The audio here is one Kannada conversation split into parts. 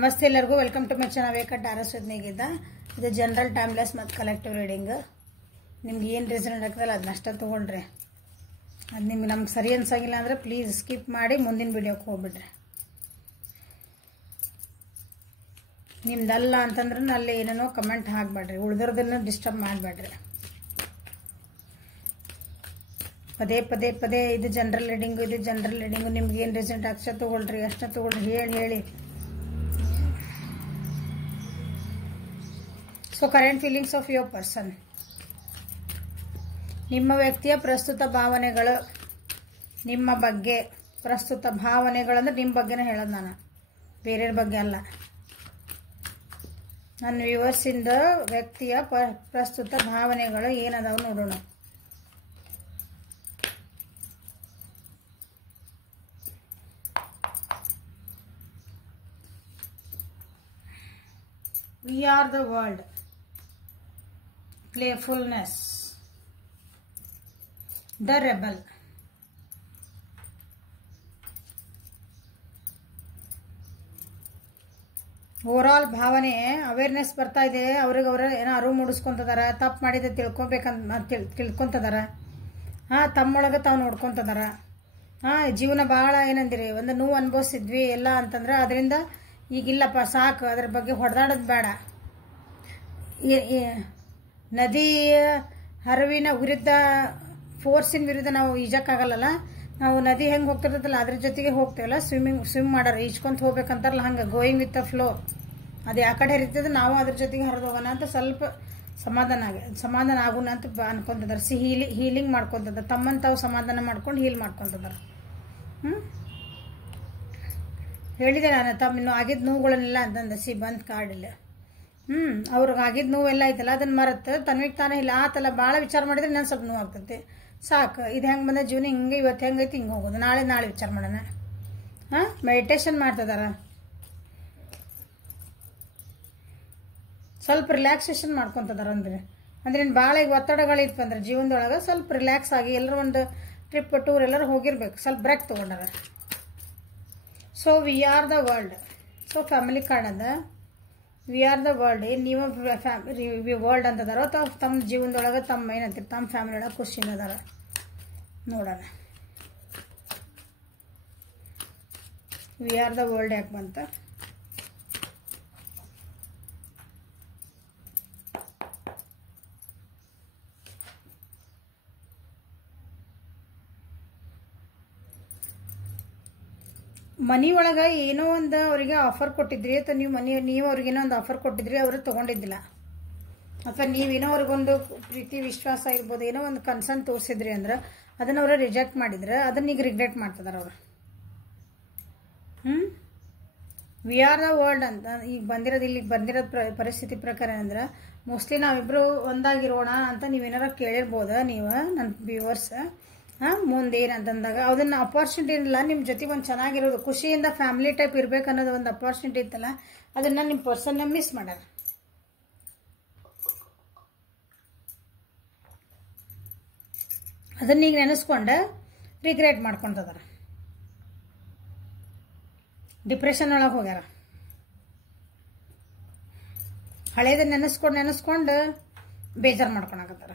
ನಮಸ್ತೆ ಎಲ್ಲರಿಗೂ ವೆಲ್ಕಮ್ ಟು ಮೈ ಚಾನಲ್ ವೇಕಟ್ ಆರಸ್ವದ್ನಿಗಿದ್ದ ಇದು ಜನರಲ್ ಟೈಮ್ಲೆಸ್ ಮತ್ತು ಕಲೆಕ್ಟಿವ್ ರೀಡಿಂಗ್. ನಿಮ್ಗೆ ಏನು ರೀಸನ್ ಇರತ್ತಲ್ಲ ಅದನ್ನಷ್ಟ ತೊಗೊಂಡ್ರೆ ಅದು ನಿಮ್ಗೆ ನಮ್ಗೆ ಸರಿ ಅನ್ಸಂಗಿಲ್ಲ ಅಂದರೆ ಪ್ಲೀಸ್ ಸ್ಕಿಪ್ ಮಾಡಿ ಮುಂದಿನ ವಿಡಿಯೋಕ್ಕೆ ಹೋಗ್ಬಿಡ್ರಿ. ನಿಮ್ದಲ್ಲ ಅಂತಂದ್ರೆ ಅಲ್ಲಿ ಏನೇನೋ ಕಮೆಂಟ್ ಹಾಕಬೇಡ್ರಿ, ಉಳ್ದೋರ್ದನ್ನ ಡಿಸ್ಟರ್ಬ್ ಮಾಡಬೇಡ್ರಿ. ಪದೇ ಪದೇ ಪದೇ ಇದು ಜನರಲ್ ರೀಡಿಂಗು ನಿಮ್ಗೆ ಏನು ರಿಸಲ್ಟ್ ಅಕ್ಷ ತೊಗೊಳ್ರಿ ಅಷ್ಟ ತೊಗೊಳ್ರಿ ಹೇಳಿ. So current feelings of your person, ನಿಮ್ಮ ವ್ಯಕ್ತಿಯ ಪ್ರಸ್ತುತ ಭಾವನೆಗಳು ನಿಮ್ಮ ಬಗ್ಗೆ. ಪ್ರಸ್ತುತ ಭಾವನೆಗಳಂದ್ರೆ ನಿಮ್ಮ ಬಗ್ಗೆನೇ ಹೇಳೋದು, ನಾನು ಬೇರೆಯವ್ರ ಬಗ್ಗೆ ಅಲ್ಲ. ನನ್ನ ವ್ಯೂವರ್ಸಿಂದ ವ್ಯಕ್ತಿಯ ಪ್ರಸ್ತುತ ಭಾವನೆಗಳು ಏನದಾವ ನೋಡೋಣ. We are the world. Playfulness. The rebel. Overall ಭಾವನೆ ಅವೇರ್ನೆಸ್ ಬರ್ತಾ ಇದೆ. ಅವ್ರಿಗವ್ರ ಏನೋ ಅರಿವು ಮೂಡಿಸ್ಕೊಂತದಾರ, ತಪ್ಪು ಮಾಡಿದೆ ತಿಳ್ಕೊಂತದಾರ. ತಮ್ಮೊಳಗೆ ತಾವು ನೋಡ್ಕೊಂತದಾರ. ಜೀವನ ಭಾಳ ಏನಂದಿರಿ, ಒಂದು ನೋವು ಅನುಭವಿಸಿದ್ವಿ ಎಲ್ಲ ಅಂತಂದ್ರೆ ಅದರಿಂದ ಈಗಿಲ್ಲಪ್ಪ ಸಾಕು, ಅದ್ರ ಬಗ್ಗೆ ಹೊಡೆದಾಡೋದು ಬೇಡ. ನದಿ ಹರಿವಿನ ವಿರುದ್ಧ, ಫೋರ್ಸಿನ ವಿರುದ್ಧ ನಾವು ಈಜಕ್ಕಾಗಲ್ಲ. ನಾವು ನದಿ ಹೆಂಗೆ ಹೋಗ್ತಿರ್ತಲ್ಲ ಅದ್ರ ಜೊತೆಗೆ ಹೋಗ್ತೇವಲ್ಲ, ಸ್ವಿಮ್ ಮಾಡೋರು ಈಜ್ಕೊಂತ ಹೋಗ್ಬೇಕಂತಾರಲ್ಲ, ಹಂಗೆ ಗೋಯಿಂಗ್ ವಿತ್ ದ ಫ್ಲೋ. ಅದು ಯಾವ ಕಡೆ ಹರಿತದೆ ನಾವು ಅದ್ರ ಜೊತೆಗೆ ಹರಿದು ಹೋಗೋಣ ಅಂತ ಸ್ವಲ್ಪ ಸಮಾಧಾನ ಆಗೋಣ ಅಂತ ಅನ್ಕೊಂತಿದ್ದಾರೆ. ಹೀಲಿಂಗ್ ಮಾಡ್ಕೊಂತದ, ತಮ್ಮನ್ನು ತಾವು ಸಮಾಧಾನ ಮಾಡ್ಕೊಂಡು ಹೀಲ್ ಮಾಡ್ಕೊಂತದಾರ. ಹೇಳಿದೆ ನಾನು, ತಮ್ಮ ಆಗಿದ್ದ ನೋವುಗಳನ್ನೆಲ್ಲ ಅಂತಂದ ಬಂದ್ ಕಾಡಿಲ್ಲ. ಅವ್ರಿಗೆ ಆಗಿದ್ದ ನೋವೆಲ್ಲ ಐತಲ್ಲ ಅದನ್ನ ಮರತ್ತು ತನ್ವಿಗೆ ತಾನೇ ಇಲ್ಲ ಆತಲ್ಲ. ಭಾಳ ವಿಚಾರ ಮಾಡಿದ್ರೆ ನಾನು ಸ್ವಲ್ಪ ನೋವು ಆಗ್ತೈತಿ. ಸಾಕು, ಇದು ಹೆಂಗೆ ಬಂದ ಜೀವನ ಹಿಂಗೆ, ಇವತ್ತು ಹೆಂಗೈತಿ ಹಿಂಗೆ ಹೋಗೋದು, ನಾಳೆ ವಿಚಾರ ಮಾಡೋಣ. ಮೆಡಿಟೇಷನ್ ಮಾಡ್ತಿದಾರ, ಸ್ವಲ್ಪ ರಿಲ್ಯಾಕ್ಸೇಷನ್ ಮಾಡ್ಕೊತದಾರ. ಅಂದ್ರೆ ಭಾಳ ಈಗ ಒತ್ತಡಗಳಿತ್ತು ಅಂದ್ರೆ ಜೀವನದೊಳಗೆ ಸ್ವಲ್ಪ ರಿಲ್ಯಾಕ್ಸ್ ಆಗಿ ಎಲ್ಲರೂ ಒಂದು ಟ್ರಿಪ್ ಟೂರ್ ಎಲ್ಲರೂ ಹೋಗಿರ್ಬೇಕು, ಸ್ವಲ್ಪ ಬ್ರೇಕ್ ತೊಗೊಂಡಾರ. So we are the world. So family card ಅದ, ವಿ ಆರ್ ದ ವರ್ಲ್ಡ್. ನೀವು ವರ್ಲ್ಡ್ ಅಂತದಾರ ಅಥವಾ ತಮ್ಮ ಜೀವನದೊಳಗೆ ತಮ್ಮ ಏನಂತೀರಿ ತಮ್ಮ ಫ್ಯಾಮಿಲಿ ಒಳಗೆ ಖುಷಿಯಿಂದ ಅದಾರ ನೋಡೋಣ. ವಿ ಆರ್ ದ ವರ್ಲ್ಡ್ ಯಾಕೆ ಬಂತ? ಮನಿ ಒಳಗೆ ಏನೋ ಒಂದು ಅವರಿಗೆ ಆಫರ್ ಕೊಟ್ಟಿದ್ರಿ ಅಥವಾ ನೀವು ಅವ್ರಿಗೇನೋ ಒಂದು ಆಫರ್ ಕೊಟ್ಟಿದ್ರಿ, ಅವರು ತೊಗೊಂಡಿದ್ದಿಲ್ಲ. ಅಥವಾ ನೀವೇನೋ ಅವ್ರಿಗೊಂದು ಪ್ರೀತಿ ವಿಶ್ವಾಸ ಇರ್ಬೋದು, ಏನೋ ಒಂದು ಕನ್ಸರ್ನ್ ತೋರಿಸಿದ್ರಿ ಅಂದ್ರೆ ಅದನ್ನ ಅವರು ರಿಜೆಕ್ಟ್ ಮಾಡಿದ್ರೆ ಅದನ್ನ ಈಗ ರಿಗ್ರೆಟ್ ಮಾಡ್ತಿದಾರೆ ಅವರು. ವಿ ಆರ್ ದ ವರ್ಲ್ಡ್ ಅಂತ ಈಗ ಇಲ್ಲಿಗೆ ಬಂದಿರೋದು ಪರಿಸ್ಥಿತಿ ಪ್ರಕಾರ ಅಂದ್ರೆ ಮೋಸ್ಟ್ಲಿ ನಾವಿಬ್ರು ಒಂದಾಗಿರೋಣ ಅಂತ ನೀವೇನಾರ ಕೇಳಿರ್ಬೋದ ನೀವು ನನ್ನ ವ್ಯೂವರ್ಸ್. ಮುಂದೆ ಏನಂತಂದಾಗ ಅದನ್ನ ಅಪಾರ್ಚುನಿಟಿ ಇಲ್ಲ, ನಿಮ್ಮ ಜೊತೆಗೆ ಒಂದು ಚೆನ್ನಾಗಿರೋದು ಖುಷಿಯಿಂದ ಫ್ಯಾಮಿಲಿ ಟೈಪ್ ಇರ್ಬೇಕು ಅನ್ನೋದು ಒಂದು ಅಪಾರ್ಚುನಿಟಿ ಇತ್ತಲ್ಲ, ಅದನ್ನ ನಿಮ್ಮ ಪರ್ಸನ್ನ ಮಿಸ್ ಮಾಡ್ಯಾರ. ಅದನ್ನ ಈಗ ನೆನೆಸ್ಕೊಂಡು ರಿಗ್ರೆಟ್ ಮಾಡ್ಕೊಂತದಾರ, ಡಿಪ್ರೆಷನ್ ಒಳಗೆ ಹೋಗ್ಯಾರ. ಹಳೇದನ್ನ ನೆನೆಸ್ಕೊಂಡು ಬೇಜಾರು ಮಾಡ್ಕೊಳಕತ್ತಾರ.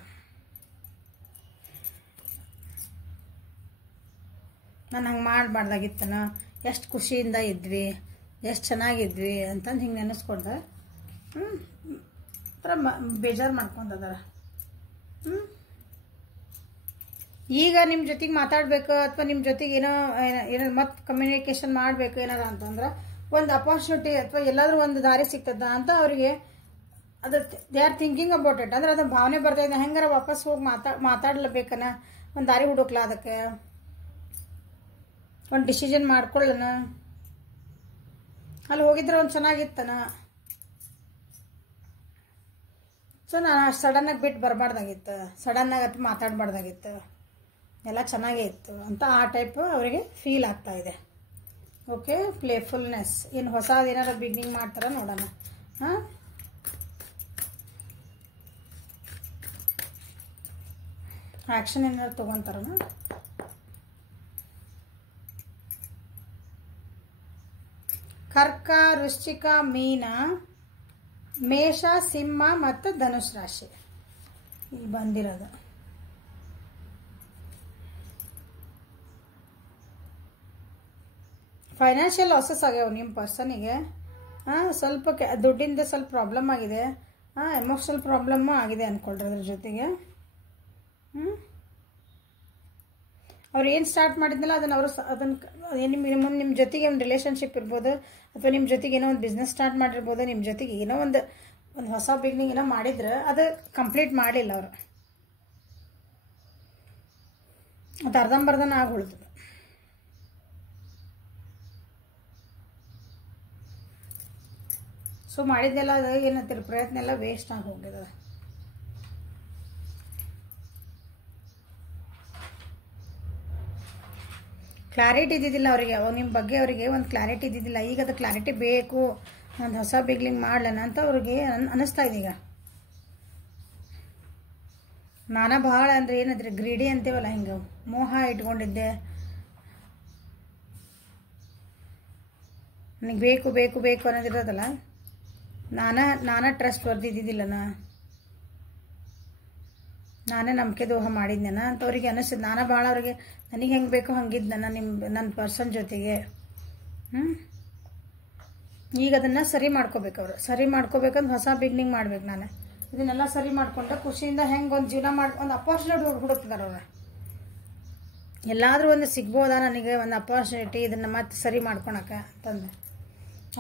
ನಾನು ಹಂಗೆ ಮಾಡಬಾರ್ದಾಗಿತ್ತನ, ಎಷ್ಟು ಖುಷಿಯಿಂದ ಇದ್ವಿ, ಎಷ್ಟು ಚೆನ್ನಾಗಿದ್ವಿ ಅಂತಂದು ಹಿಂಗೆ ನೆನೆಸ್ಕೊಂಡ ಬೇಜಾರು ಮಾಡ್ಕೊಂತದಾರ. ಈಗ ನಿಮ್ಮ ಜೊತೆಗೆ ಮಾತಾಡ್ಬೇಕು ಅಥವಾ ನಿಮ್ಮ ಜೊತೆಗೆ ಏನೋ ಮತ್ತೆ ಕಮ್ಯುನಿಕೇಶನ್ ಮಾಡಬೇಕು ಏನಾರ ಅಂತಂದ್ರೆ ಒಂದು ಅಪಾರ್ಚುನಿಟಿ ಅಥವಾ ಎಲ್ಲಾದ್ರೂ ಒಂದು ದಾರಿ ಸಿಗ್ತದ ಅಂತ ಅವರಿಗೆ ಅದ್ರ they are thinking about it. ಅಂದ್ರೆ ಅದನ್ನ ಭಾವನೆ ಬರ್ತಾ ಇದೆ, ಹೆಂಗಾರ ವಾಪಸ್ ಹೋಗಿ ಮಾತಾಡ್ಲೇಬೇಕನ, ಒಂದು ದಾರಿ ಹುಡುಕ್ಲ, ಅದಕ್ಕೆ ಒಂದು ಡಿಸಿಷನ್ ಮಾಡ್ಕೊಳ್ಳೋಣ. ಅಲ್ಲಿ ಹೋಗಿದ್ರೆ ಒಂದು ಚೆನ್ನಾಗಿತ್ತನ. ಸೊ ನಾನು ಸಡನ್ನಾಗಿ ಬಿಟ್ಟು ಬರಬಾರ್ದಾಗಿತ್ತು, ಸಡನ್ನಾಗಿ ಮಾತಾಡಬಾರ್ದಾಗಿತ್ತು, ಎಲ್ಲ ಚೆನ್ನಾಗೇ ಇತ್ತು ಅಂತ ಆ ಟೈಪ್ ಅವರಿಗೆ ಫೀಲ್ ಆಗ್ತಾ ಇದೆ. ಓಕೆ, ಪ್ಲೇಫುಲ್ನೆಸ್. ಏನು ಹೊಸದು ಏನಾರ ಬಿಗಿನಿಂಗ್ ಮಾಡ್ತಾರ ನೋಡೋಣ. ಆ್ಯಕ್ಷನ್ ಏನಾರು ತೊಗೊತಾರನ. ಕರ್ಕ, ವೃಶ್ಚಿಕ, ಮೀನ, ಮೇಷ, ಸಿಂಹ ಮತ್ತು ಧನುಷ್ ರಾಶಿ ಈ ಬಂದಿರೋದು. ಫೈನಾನ್ಷಿಯಲ್ ಲಾಸಸ್ ಆಗ್ಯಾವ ನಿಮ್ಮ ಪರ್ಸನಿಗೆ. ಸ್ವಲ್ಪ ದುಡ್ಡಿಂದ ಸ್ವಲ್ಪ ಪ್ರಾಬ್ಲಮ್ ಆಗಿದೆ. ಎಮೋಷ್ನಲ್ ಪ್ರಾಬ್ಲಮ್ಮು ಆಗಿದೆ ಅಂದ್ಕೊಳ್ರಿ ಅದ್ರ ಜೊತೆಗೆ. ಅವ್ರು ಏನು ಸ್ಟಾರ್ಟ್ ಮಾಡಿದ್ನಲ್ಲ ಅದನ್ನು ಮುಂದೆ ನಿಮ್ಮ ಜೊತೆಗೆ ಒಂದು ರಿಲೇಷನ್ಶಿಪ್ ಇರ್ಬೋದು, ಅಥವಾ ನಿಮ್ಮ ಜೊತೆಗೆ ಏನೋ ಒಂದು ಬಿಸ್ನೆಸ್ ಸ್ಟಾರ್ಟ್ ಮಾಡಿರ್ಬೋದು, ನಿಮ್ಮ ಜೊತೆಗೆ ಏನೋ ಒಂದು ಹೊಸ ಬಿಗ್ನಿಂಗ್ ಏನೋ ಮಾಡಿದ್ರೆ ಅದು ಕಂಪ್ಲೀಟ್ ಮಾಡಲಿಲ್ಲ ಅವರು. ಅದು ಅರ್ಧಂಬರ್ಧನ ಆಗಿ ಉಳಿತದೆ. ಸೊ ಮಾಡಿದ್ದೆಲ್ಲ ಅದು ಏನಂತೀರಿ ಪ್ರಯತ್ನ ಎಲ್ಲ ವೇಸ್ಟ್ ಆಗಿ ಹೋಗಿದೆ. ಕ್ಲಾರಿಟಿ ಇದ್ದಿದ್ದಿಲ್ಲ ಅವರಿಗೆ, ಅವಾಗ ನಿಮ್ಮ ಬಗ್ಗೆ ಅವರಿಗೆ ಒಂದು ಕ್ಲಾರಿಟಿ ಇದ್ದಿದ್ದಿಲ್ಲ. ಈಗ ಅದು ಕ್ಲಾರಿಟಿ ಬೇಕು, ಒಂದು ಹೊಸ ಬಿಗ್ನಿಂಗ್ ಮಾಡ್ಲನ ಅಂತ ಅವ್ರಿಗೆ ಅನ್ನಿಸ್ತಾ ಇದೆ ಈಗ. ನಾನು ಭಾಳ ಅಂದರೆ ಏನಂದ್ರೆ ಗ್ರೀಡಿ ಅಂತೀವಲ್ಲ, ಹಿಂಗೆ ಮೋಹ ಇಟ್ಕೊಂಡಿದ್ದೆ, ನನಗೆ ಬೇಕು ಬೇಕು ಬೇಕು ಅನ್ನೋದಿರೋದಲ್ಲ, ನಾನೇ ಟ್ರಸ್ಟ್ ವರ್ದಿದ್ದಿದ್ದಿಲ್ಲ, ನಾನೇ ನಂಬಿಕೆ ದ್ರೋಹ ಮಾಡಿದ್ನೇನ ಅಂತ ಅವ್ರಿಗೆ ಅನ್ನಿಸ್ತದೆ. ನಾನೇ ಭಾಳ ಅವ್ರಿಗೆ ನನಗೆ ಹೆಂಗೆ ಬೇಕೋ ಹಂಗಿದ್ದ ನನ್ನ ಪರ್ಸನ್ ಜೊತೆಗೆ. ಈಗ ಅದನ್ನು ಸರಿ ಮಾಡ್ಕೋಬೇಕು ಅವರು. ಸರಿ ಮಾಡ್ಕೋಬೇಕಂದ್ರೆ ಹೊಸ ಬಿಗ್ನಿಂಗ್ ಮಾಡ್ಬೇಕು. ನಾನು ಇದನ್ನೆಲ್ಲ ಸರಿ ಮಾಡ್ಕೊಂಡು ಖುಷಿಯಿಂದ ಹೆಂಗೆ ಒಂದು ಜೀವನ ಒಂದು ಅಪಾರ್ಚುನಿಟಿ ಹುಡುಕ್ತಿದ್ದಾರೆ ಅವ್ರು. ಎಲ್ಲಾದರೂ ಒಂದು ಸಿಗ್ಬೋದಾ ನನಗೆ ಒಂದು ಅಪಾರ್ಚುನಿಟಿ, ಇದನ್ನು ಮತ್ತೆ ಸರಿ ಮಾಡ್ಕೊಳಕ್ಕೆ ಅಂತಂದು.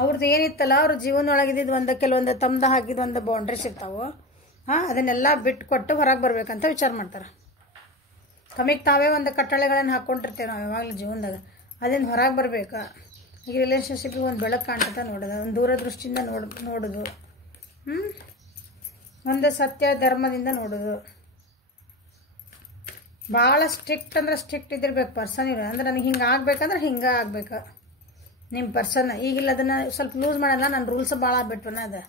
ಅವ್ರದ್ದು ಏನಿತ್ತಲ್ಲ, ಅವ್ರ ಜೀವನದೊಳಗಿದ್ದು ಕೆಲವೊಂದು ತಮ್ದು ಹಾಕಿದ ಒಂದು ಬೌಂಡ್ರೀಸ್ ಇರ್ತಾವೆ. ಅದನ್ನೆಲ್ಲ ಬಿಟ್ಟು ಕೊಟ್ಟು ಹೊರಗೆ ಬರ್ಬೇಕಂತ ವಿಚಾರ ಮಾಡ್ತಾರೆ. ತಮಗೆ ತಾವೇ ಒಂದು ಕಟ್ಟಳೆಗಳನ್ನು ಹಾಕ್ಕೊಂಡಿರ್ತೇವೆ ನಾವು ಯಾವಾಗಲೂ ಜೀವನದಾಗ. ಅದನ್ನು ಹೊರಗೆ ಬರ್ಬೇಕು. ಈಗ ರಿಲೇಷನ್ಶಿಪ್ಗೆ ಒಂದು ಬೆಳಕು ಕಾಣ್ತದೆ ನೋಡೋದು, ಒಂದು ದೂರದೃಷ್ಟಿಯಿಂದ ನೋಡೋದು, ಒಂದು ಸತ್ಯ ಧರ್ಮದಿಂದ ನೋಡೋದು. ಭಾಳ ಸ್ಟ್ರಿಕ್ಟ್ ಅಂದ್ರೆ ಸ್ಟ್ರಿಕ್ಟ್ ಇದ್ದಿರ್ಬೇಕು ಪರ್ಸನ್ ಇರೋ. ಅಂದ್ರೆ ನನಗೆ ಹಿಂಗೆ ಆಗ್ಬೇಕಂದ್ರೆ ಹಿಂಗೆ ಆಗ್ಬೇಕು ನಿಮ್ಮ ಪರ್ಸನ್. ಈಗಿಲ್ಲ ಅದನ್ನು ಸ್ವಲ್ಪ ಲೂಸ್ ಮಾಡಲ್ಲ. ನನ್ನ ರೂಲ್ಸ್ ಭಾಳ ಆಗ್ಬಿಟ್ವನ ಅದು.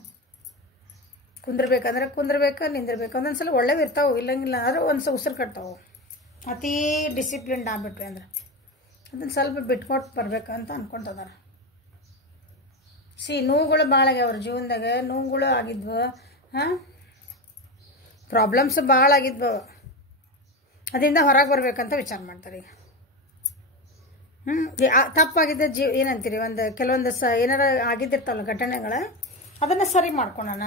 ಕುಂದಿರ್ಬೇಕಂದ್ರೆ ಕುಂದಿರ್ಬೇಕು, ನಿಂದಿರ್ಬೇಕು. ಒಂದೊಂದ್ಸಲ ಒಳ್ಳೆವು ಇರ್ತಾವೆ, ಇಲ್ಲಂಗಿಲ್ಲ ಆದ್ರೆ ಒಂದು ಉಸಿರು ಕಟ್ತಾವೆ. ಅತೀ ಡಿಸಿಪ್ಲಿನ್ಡ್ ಆಗ್ಬಿಟ್ವಿ ಅಂದ್ರೆ ಅದನ್ನು ಸ್ವಲ್ಪ ಬಿಟ್ಕೊಟ್ಟು ಬರ್ಬೇಕು ಅಂತ ಅನ್ಕೊತದಾರ. ನೋವುಗಳು ಭಾಳ ಆಗ್ಯಾವ ಅವ್ರ ಜೀವನದಾಗ. ನೋವುಗಳು ಆಗಿದ್ವು, ಪ್ರಾಬ್ಲಮ್ಸ್ ಭಾಳ ಆಗಿದ್ವು. ಅದರಿಂದ ಹೊರಗೆ ಬರ್ಬೇಕಂತ ವಿಚಾರ ಮಾಡ್ತಾರೆ ಈಗ. ತಪ್ಪಾಗಿದ್ದ ಏನಂತೀರಿ, ಕೆಲವೊಂದು ಏನಾರ ಆಗಿದ್ದಿರ್ತಾವಲ್ಲ ಘಟನೆಗಳು, ಅದನ್ನು ಸರಿ ಮಾಡ್ಕೊಳೋಣ.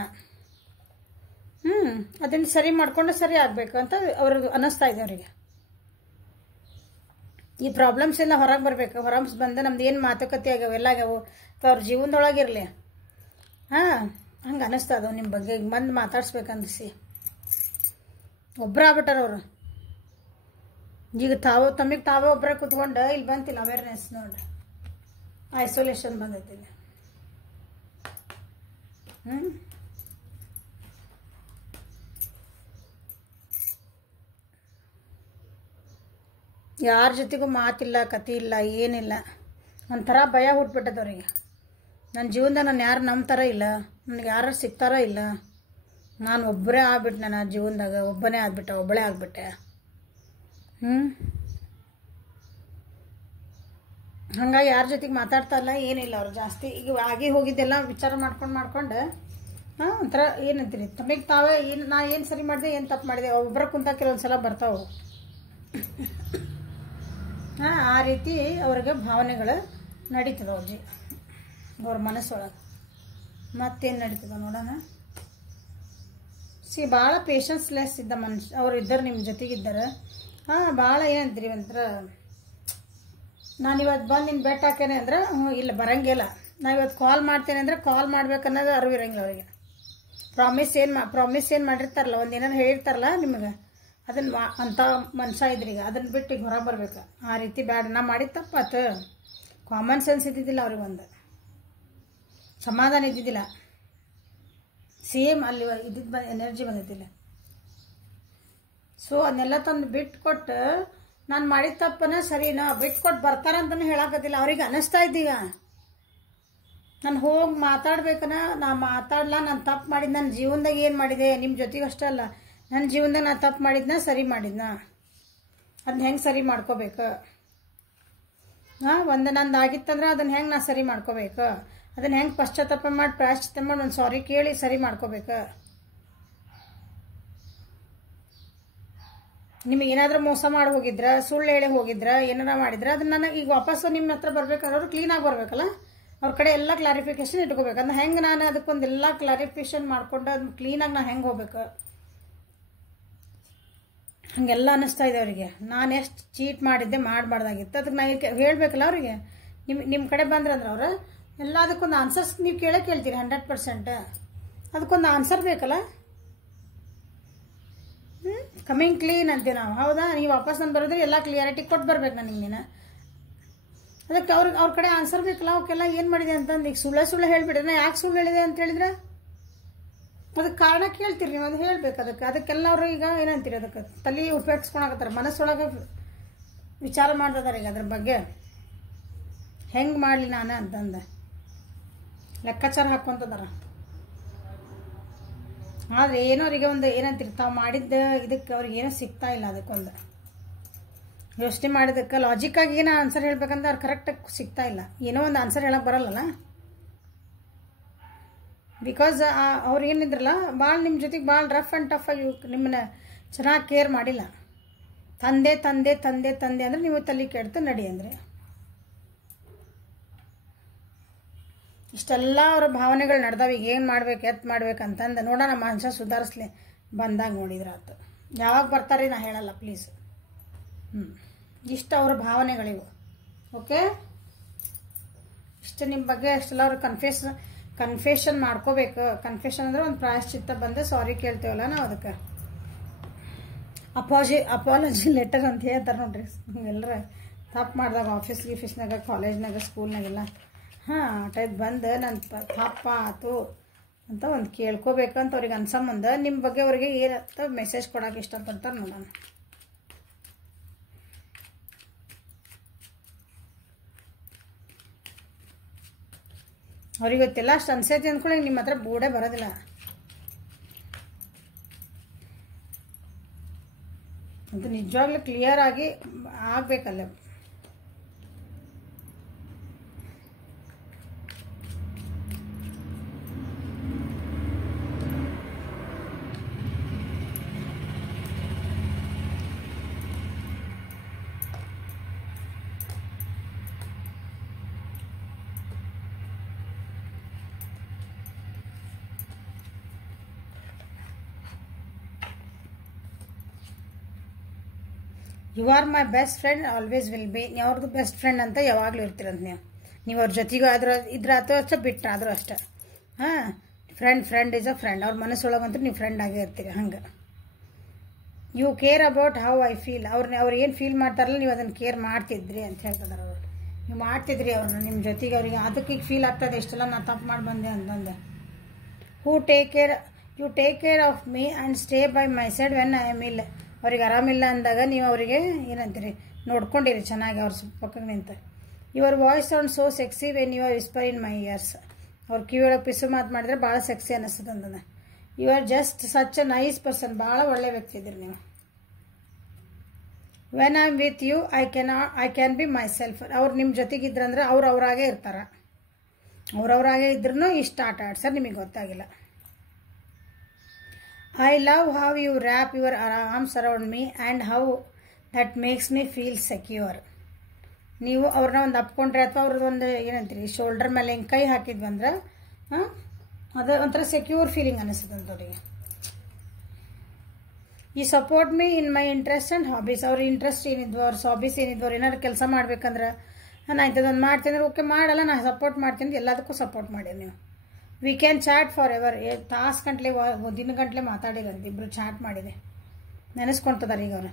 ಅದನ್ನು ಸರಿ ಮಾಡ್ಕೊಂಡು ಸರಿ ಆಗಬೇಕು ಅಂತ ಅವ್ರಿಗೆ ಅನ್ನಿಸ್ತಾ ಇದೆ ಅವರಿಗೆ. ಈ ಪ್ರಾಬ್ಲಮ್ಸ್ ಎಲ್ಲ ಹೊರಗೆ ಬರಬೇಕು. ಹೊರಗೆ ಬಂದು ನಮ್ದು ಏನು ಮಾತುಕತೆ ಆಗ್ಯಾವ ಎಲ್ಲ ಆಗ್ಯಾವು ಅವ್ರ ಜೀವನದೊಳಗಿರಲಿ. ಹಂಗೆ ಅನ್ನಿಸ್ತಾ ಇದಾವೆ ನಿಮ್ಮ ಬಗ್ಗೆ. ಈಗ ಬಂದು ಮಾತಾಡ್ಸ್ಬೇಕಂದಿಸಿ ಒಬ್ಬರು ಆಗ್ಬಿಟ್ಟಾರ ಅವರು. ಈಗ ತಮಗೆ ತಾವೇ ಒಬ್ಬರೇ ಕೂತ್ಕೊಂಡು ಇಲ್ಲಿ ಬಂತಿಲ್ಲ ಅವೇರ್ನೆಸ್ ನೋಡಿ, ಐಸೋಲೇಷನ್ ಬಂದೈತಿ. ಯಾರ ಜೊತೆಗೂ ಮಾತಿಲ್ಲ, ಕತೆ ಇಲ್ಲ, ಏನಿಲ್ಲ. ಒಂಥರ ಭಯ ಹುಟ್ಬಿಟ್ಟದವ್ರಿಗೆ. ನನ್ನ ಜೀವನದಾಗ ನಾನು ಯಾರು ನಂಬ್ತಾರ ಇಲ್ಲ, ನನಗೆ ಯಾರು ಸಿಗ್ತಾರ ಇಲ್ಲ, ನಾನು ಒಬ್ಬರೇ ಆಗ್ಬಿಟ್ಟೆ. ನನ್ನ ಜೀವನದಾಗ ಒಬ್ಬನೇ ಆಗ್ಬಿಟ್ಟೆ, ಒಬ್ಬಳೇ ಆಗ್ಬಿಟ್ಟೆ. ಹಂಗಾಗಿ ಯಾರ ಜೊತೆಗೆ ಮಾತಾಡ್ತಾ ಇಲ್ಲ, ಏನಿಲ್ಲ ಅವ್ರು ಜಾಸ್ತಿ. ಈಗ ಆಗಿ ಹೋಗಿದ್ದೆಲ್ಲ ವಿಚಾರ ಮಾಡ್ಕೊಂಡು ಒಂಥರ ಏನಂತೀರಿ, ತಮಗೆ ತಾವೇ ನಾ ಏನು ಸರಿ ಮಾಡಿದೆ, ಏನು ತಪ್ಪು ಮಾಡಿದೆ, ಒಬ್ಬರ ಕುಂತ ಕೆಲವೊಂದ್ಸಲ ಬರ್ತಾವೆ. ಆ ರೀತಿ ಅವ್ರಿಗೆ ಭಾವನೆಗಳು ನಡೀತದೆ ಅವ್ರ ಮನಸ್ಸೊಳಗೆ. ಮತ್ತೇನು ನಡೀತದೆ ನೋಡೋಣ. ಭಾಳ ಪೇಷನ್ಸ್ಲೆಸ್ ಇದ್ದ ಮನುಷ್ಯ ಅವ್ರು ಇದ್ದಾರೆ, ನಿಮ್ಮ ಜೊತೆಗಿದ್ದಾರೆ. ಭಾಳ ಏನಂತೀರಿ, ಒಂಥರ ನಾನು ಇವತ್ತು ಬಂದು ನಿನ್ನ ಬೆಟ್ ಹಾಕೇನೆ ಅಂದ್ರೆ ಇಲ್ಲ ಬರಂಗಿಲ್ಲ. ನಾ ಇವತ್ತು ಕಾಲ್ ಮಾಡ್ತೇನೆ ಅಂದರೆ ಕಾಲ್ ಮಾಡ್ಬೇಕನ್ನೋದು ಅರಿವು ಇರಂಗಿಲ್ಲ ಅವರಿಗೆ. ಪ್ರಾಮಿಸ್ ಏನು ಮಾಡಿರ್ತಾರಲ್ಲ, ಒಂದು ಏನಾರು ಹೇಳಿರ್ತಾರಲ್ಲ ನಿಮಗೆ, ಅದನ್ನು ಅಂಥ ಮನುಷ್ಯ ಇದ್ರೀಗ ಅದನ್ನು ಬಿಟ್ಟು ಈಗ ಹೊರಗೆ ಬರ್ಬೇಕು. ಆ ರೀತಿ ಬ್ಯಾಡ. ನಾ ಮಾಡಿದ ತಪ್ಪಾತು. ಕಾಮನ್ ಸೆನ್ಸ್ ಇದ್ದಿದ್ದಿಲ್ಲ ಅವ್ರಿಗೆ, ಒಂದು ಸಮಾಧಾನ ಇದ್ದಿದ್ದಿಲ್ಲ. ಸೇಮ್ ಅಲ್ಲಿ ಇದ್ದಿದ್ದು ಎನರ್ಜಿ ಬಂದಿದ್ದಿಲ್ಲ. ಸೊ ಅದನ್ನೆಲ್ಲ ತಂದು ಬಿಟ್ಕೊಟ್ಟು ನಾನು ಮಾಡಿದ ತಪ್ಪನ ಸರಿನಾ ಬಿಟ್ಕೊಟ್ಟು ಬರ್ತಾರಂತನೂ ಹೇಳಕತ್ತಿಲ್ಲ. ಅವ್ರಿಗೆ ಅನ್ನಿಸ್ತಾ ಇದ್ದೀಗ ನಾನು ಹೋಗಿ ಮಾತಾಡ್ಬೇಕನ, ನಾ ಮಾತಾಡ್ಲಾ, ನಾನು ತಪ್ಪು ಮಾಡಿದ್ದು ನನ್ನ ಜೀವನದಾಗ ಏನು ಮಾಡಿದೆ, ನಿಮ್ಮ ಜೊತೆಗೆ ಅಷ್ಟೇ ಅಲ್ಲ, ನನ್ನ ಜೀವನದಾಗ ನಾನು ತಪ್ಪು ಮಾಡಿದ್ನ ಸರಿ ಮಾಡಿದ್ನ, ಅದನ್ನ ಹೆಂಗೆ ಸರಿ ಮಾಡ್ಕೋಬೇಕು. ಒಂದು ನಂದು ಆಗಿತ್ತಂದ್ರೆ ಅದನ್ನ ಹೆಂಗೆ ನಾ ಸರಿ ಮಾಡ್ಕೋಬೇಕು, ಅದನ್ನ ಹೆಂಗೆ ಪಶ್ಚಾತ್ತಾಪ ಮಾಡಿ ಪ್ರಾಯಶ್ಚಿತ್ತ ಮಾಡಿ ಒಂದು ಸಾರಿ ಕೇಳಿ ಸರಿ ಮಾಡ್ಕೋಬೇಕು. ನಿಮಗೆ ಏನಾದರೂ ಮೋಸ ಮಾಡಿ ಹೋಗಿದ್ರ, ಸುಳ್ಳು ಹೇಳಿ ಹೋಗಿದ್ರ, ಏನಾರ ಮಾಡಿದ್ರ ಅದನ್ನ ನನಗೆ ಈಗ ವಾಪಸ್ ನಿಮ್ಮ ಹತ್ರ ಬರ್ಬೇಕಾದ್ರೆ ಅವ್ರು ಕ್ಲೀನಾಗಿ ಬರ್ಬೇಕಲ್ಲ, ಅವ್ರ ಕಡೆ ಎಲ್ಲ ಕ್ಲಾರಿಫಿಕೇಶನ್ ಇಟ್ಕೋಬೇಕು. ಅದನ್ನ ಹೆಂಗೆ ನಾನು ಅದಕ್ಕೊಂದೆಲ್ಲ ಕ್ಲಾರಿಫಿಕೇಶನ್ ಮಾಡ್ಕೊಂಡು ಅದನ್ನ ಕ್ಲೀನಾಗಿ ನಾ ಹೆಂಗೆ ಹೋಗ್ಬೇಕು ಹಂಗೆಲ್ಲ ಅನ್ನಿಸ್ತಾ ಇದೆ ಅವರಿಗೆ. ನಾನು ಎಷ್ಟು ಚೀಟ್ ಮಾಡಿದ್ದೆ ಮಾಡಬಾರ್ದಾಗಿತ್ತು, ಅದಕ್ಕೆ ನಾ ಹೇಳ್ಬೇಕಲ್ಲ ಅವರಿಗೆ. ನಿಮ್ಮ ಕಡೆ ಬಂದ್ರಂದ್ರೆ ಅವ್ರು ಎಲ್ಲದಕ್ಕೊಂದು ಆನ್ಸರ್ಸ್ ನೀವು ಕೇಳ್ತೀರಿ 100%. ಅದಕ್ಕೊಂದು ಆನ್ಸರ್ ಬೇಕಲ್ಲ. ಕಮಿಂಗ್ ಕ್ಲೀನ್ ಅಂತೀವಿ ನಾವು, ಹೌದಾ? ನೀವು ವಾಪಸ್ ನಾನು ಬರೋದ್ರೆ ಎಲ್ಲ ಕ್ಲಿಯಾರಿಟಿ ಕೊಟ್ಟು ಬರ್ಬೇಕು ನನಗೆ ನೀನು. ಅದಕ್ಕೆ ಅವ್ರ ಕಡೆ ಆನ್ಸರ್ ಬೇಕಲ್ಲ. ಅವಕ್ಕೆಲ್ಲ ಏನು ಮಾಡಿದೆ ಅಂತಂದು ಈಗ ಸುಳ್ಳು ಹೇಳ್ಬಿಡ್ರಿ. ನಾ ಯಾಕೆ ಸುಳ್ಳು ಹೇಳಿದೆ ಅಂತ ಹೇಳಿದ್ರೆ ಅದಕ್ಕೆ ಕಾರಣ ಕೇಳ್ತೀರಿ ನೀವು, ಅದು ಹೇಳ್ಬೇಕು. ಅದಕ್ಕೆಲ್ಲ ಅವರು ಈಗ ಏನಂತೀರಿ, ಅದಕ್ಕೆ ತಲೆ ಉಪಯೋಗಿಸ್ಕೊಳಕತ್ತಾರೆ, ಮನಸ್ಸೊಳಗೆ ವಿಚಾರ ಮಾಡ್ತಿದ್ದಾರೆ ಈಗ ಅದ್ರ ಬಗ್ಗೆ ಹೆಂಗೆ ಮಾಡಲಿ ನಾನು ಅಂತಂದು ಲೆಕ್ಕಾಚಾರ ಹಾಕ್ಕೊಂತದಾರ. ಆದರೆ ಏನೋ ಅವರಿಗೆ ಒಂದು ಏನಂತೀರಿ, ತಾವು ಮಾಡಿದ್ದ ಇದಕ್ಕೆ ಅವ್ರಿಗೆ ಏನೋ ಸಿಗ್ತಾ ಇಲ್ಲ. ಅದಕ್ಕೊಂದು ಯೋಚನೆ ಮಾಡಿದಕ್ಕೆ ಲಾಜಿಕ್ಕಾಗಿ ಏನೋ ಆನ್ಸರ್ ಹೇಳ್ಬೇಕಂದ್ರೆ ಅವ್ರು ಕರೆಕ್ಟಾಗಿ ಸಿಗ್ತಾ ಇಲ್ಲ. ಏನೋ ಒಂದು ಆನ್ಸರ್ ಹೇಳಕ್ಕೆ ಬರಲ್ಲಲ್ಲ. ಬಿಕಾಸ್ ಅವ್ರು ಏನಿದ್ರಲ್ಲ ಭಾಳ ನಿಮ್ಮ ಜೊತೆಗೆ ಭಾಳ ರಫ್ ಆ್ಯಂಡ್ ಟಫ್ ಆಗಿ ನಿಮ್ಮನ್ನ ಚೆನ್ನಾಗಿ ಕೇರ್ ಮಾಡಿಲ್ಲ. ತಂದೆ ತಂದೆ ತಂದೆ ತಂದೆ ಅಂದರೆ ನೀವು ತಲೆ ಕೆಡ್ತು ನಡಿ ಅಂದರೆ ಇಷ್ಟೆಲ್ಲ ಅವರ ಭಾವನೆಗಳು ನಡೆದಾವ. ಈಗ ಏನು ಮಾಡ್ಬೇಕು ಎತ್ತು ಮಾಡ್ಬೇಕಂತಂದು ನೋಡೋಣ, ಮನುಷ್ಯ ಸುಧಾರಿಸ್ಲಿ ಬಂದಾಗ ನೋಡಿದ್ರೆ ಆಯ್ತು. ಯಾವಾಗ ಬರ್ತಾರೆ ನಾ ಹೇಳಲ್ಲ ಪ್ಲೀಸ್. ಇಷ್ಟು ಅವ್ರ ಭಾವನೆಗಳಿವು. ಓಕೆ, ಇಷ್ಟು ನಿಮ್ಮ ಬಗ್ಗೆ ಅಷ್ಟೆಲ್ಲ ಅವ್ರು ಕನ್ಫೆಷನ್ ಮಾಡ್ಕೋಬೇಕು. ಕನ್ಫೆಷನ್ ಅಂದ್ರೆ ಒಂದು ಪ್ರಾಯಶ್ಚಿತ್ತ ಬಂದು ಸಾರಿ ಕೇಳ್ತೇವಲ್ಲ ನಾವು, ಅದಕ್ಕೆ ಅಪಾಲಜಿ ಲೆಟರ್ ಅಂತ ಹೇಳ್ತಾರೆ ನೋಡ್ರಿ. ಎಲ್ಲರ ತಪ್ಪು ಮಾಡಿದಾಗ ಆಫೀಸ್ನಾಗ ಕಾಲೇಜ್ನಾಗ ಸ್ಕೂಲ್ನಾಗೆಲ್ಲ ಟೈಪ್ ಬಂದು ನನ್ನ ತಪ್ಪ ಆಯ್ತು ಅಂತ ಒಂದು ಕೇಳ್ಕೋಬೇಕಂತ ಅವ್ರಿಗೆ ಅನ್ಸಂಬಂದ ನಿಮ್ಮ ಬಗ್ಗೆ ಅವ್ರಿಗೆ ಏನಂತ ಮೆಸೇಜ್ ಕೊಡೋಕೆ ಇಷ್ಟಪಡ್ತಾರೆ ನೋಡೋಣ. ಅವ್ರಿಗೆ ಗೊತ್ತಿಲ್ಲ, ಅಷ್ಟು ಅನ್ಸೈತಿ ಅಂದ್ಕೊಳ್ಳಿ ನಿಮ್ಮ ಹತ್ರ ಬೋರ್ಡೇ ಬರೋದಿಲ್ಲ. ಅದು ನಿಜವಾಗ್ಲೂ ಕ್ಲಿಯರ್ ಆಗಿ ಆಗ್ಬೇಕಲ್ಲ. You are my best friend always will be. ನೀವು ಅವ್ರದ್ದು ಬೆಸ್ಟ್ ಫ್ರೆಂಡ್ ಅಂತ ಯಾವಾಗಲೂ ಇರ್ತೀರಂತ ನೀವು ಅವ್ರ ಜೊತೆಗೂ ಇದ್ರ ಅಥವಾ ಅಷ್ಟೇ ಬಿಟ್ಟರೆ ಆದರೂ ಅಷ್ಟೇ. Friend is a friend. ಅವ್ರ ಮನಸ್ಸೊಳಗಂತೂ ನೀವು ಫ್ರೆಂಡ್ ಆಗೇ ಇರ್ತೀರಿ. ಹಂಗೆ you care about how I feel. ಅವ್ರು ಏನು ಫೀಲ್ ಮಾಡ್ತಾರಲ್ಲ ನೀವು ಅದನ್ನು ಕೇರ್ ಮಾಡ್ತಿದ್ರಿ ಅಂತ ಹೇಳ್ತಿದ್ದಾರೆ ಅವರು. ನೀವು ಮಾಡ್ತಿದ್ರಿ ಅವ್ರನ್ನ ನಿಮ್ಮ ಜೊತೆಗೆ. ಅವ್ರಿಗೆ ಅದಕ್ಕೆ ಈಗ ಫೀಲ್ ಆಗ್ತದೆ ಇಷ್ಟೆಲ್ಲ ನಾನು ತಪ್ಪು ಮಾಡಿ ಬಂದೆ ಅಂತಂದೆ. You take care of me and stay by my side when I am ill. ಅವ್ರಿಗೆ ಆರಾಮಿಲ್ಲ ಅಂದಾಗ ನೀವು ಅವರಿಗೆ ಏನಂತೀರಿ ನೋಡ್ಕೊಂಡಿರಿ ಚೆನ್ನಾಗಿ ಅವ್ರ ಪಕ್ಕಕ್ಕೆ ನಿಂತು. Your voice sound so sexy when you are whisper in my ears. ಅವ್ರ ಕಿವಿಯೊಳಗೆ ಪಿಸು ಮಾತು ಮಾಡಿದ್ರೆ ಭಾಳ ಸೆಕ್ಸಿ ಅನ್ನಿಸ್ತದೆ ಅಂತಂದ. You are just such a nice person. ಭಾಳ ಒಳ್ಳೆ ವ್ಯಕ್ತಿ ಇದ್ರಿ ನೀವು. When I am with you I can be myself. ಅವ್ರು ನಿಮ್ಮ ಜೊತೆಗಿದ್ರಂದ್ರೆ ಅವ್ರಾಗೇ ಇರ್ತಾರೆ. ಅವ್ರವರಾಗೇ ಇದ್ರೂ ಇಷ್ಟ ಆಟ ಆಡ್ಸರ್ ನಿಮಗೆ ಗೊತ್ತಾಗಿಲ್ಲ. I love how you wrap your arms around me and how that makes me feel secure. ನೀವು ಅವ್ರನ್ನ ಒಂದು ಅಪ್ಕೊಂಡ್ರೆ ಅಥವಾ ಅವ್ರದ್ದು ಒಂದು ಏನಂತೀರಿ ಶೋಲ್ಡರ್ ಮೇಲೆ ಹಿಂಗೆ ಕೈ ಹಾಕಿದ್ವಂದ್ರೆ ಅದು ಒಂಥರ ಸೆಕ್ಯೂರ್ ಫೀಲಿಂಗ್ ಅನ್ನಿಸ್ತದೆ ಅಂತ ಅವರಿಗೆ. ಈ support me in my interest and hobbies. ಅವ್ರ ಇಂಟ್ರೆಸ್ಟ್ ಏನಿದ್ವು, ಅವ್ರ ಹಾಬೀಸ್ ಏನಿದ್ವು, ಅವ್ರು ಏನಾದ್ರು ಕೆಲಸ ಮಾಡ್ಬೇಕಂದ್ರೆ ನಾನು ಇಂಥದ್ದೊಂದು ಮಾಡ್ತೀನಿ ಅಂದ್ರೆ ಓಕೆ ಮಾಡಲ್ಲ, ನಾನು ಸಪೋರ್ಟ್ ಮಾಡ್ತೀನಿ, ಎಲ್ಲದಕ್ಕೂ ಸಪೋರ್ಟ್ ಮಾಡಿ ನೀವು. We can chat forever. ತಾಸು ಗಂಟ್ಲೆ ದಿನಗಂಟ್ಲೆ ಮಾತಾಡಿರಂತೆ ಇಬ್ಬರು ಚಾಟ್ ಮಾಡಿದೆ. ನೆನೆಸ್ಕೊಳ್ತಿದ್ದಾರೆ ಈಗ ಅವರು.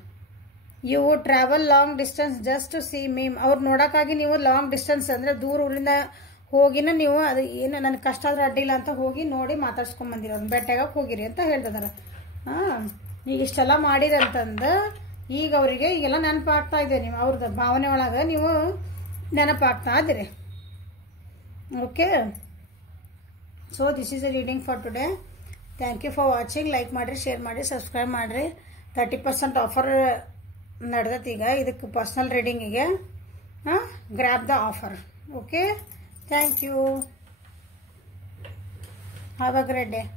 You travel long distance just to see me. ಅವ್ರು ನೋಡೋಕ್ಕಾಗಿ ನೀವು ಲಾಂಗ್ ಡಿಸ್ಟೆನ್ಸ್ ಅಂದರೆ ದೂರ ಊರಿಂದ ಹೋಗಿನ ನೀವು ಅದು ಏನು ನನಗೆ ಕಷ್ಟ ಆದರೂ ಅಡ್ಡಿಲ್ಲ ಅಂತ ಹೋಗಿ ನೋಡಿ ಮಾತಾಡ್ಸ್ಕೊಂಬಂದಿರಿ. ಅವ್ರನ್ನ ಭೇಟಿಯಾಗಕ್ಕೆ ಹೋಗಿರಿ ಅಂತ ಹೇಳ್ತಿದ್ದಾರೆ. ಈಗ ಇಷ್ಟೆಲ್ಲ ಮಾಡಿರಂತಂದು ಈಗ ಅವರಿಗೆ ಈಗೆಲ್ಲ ನೆನಪಾಗ್ತಾ ಇದೆ. ನೀವು ಅವ್ರದ್ದು ಭಾವನೆ ಒಳಗೆ ನೀವು ನೆನಪಾಗ್ತಾ ಇದ್ದೀರಿ. Okay, so this is a reading for today. Thank you for watching. Like ಮಾಡಿರಿ, ಶೇರ್ ಮಾಡಿರಿ, ಸಬ್ಸ್ಕ್ರೈಬ್ ಮಾಡಿರಿ. 30% ಆಫರ್ ನಡೆದೈತಿ ಈಗ ಇದಕ್ಕೆ ಪರ್ಸ್ನಲ್ ರೀಡಿಂಗಿಗೆ. grab the offer. Okay, thank you. Have a great day.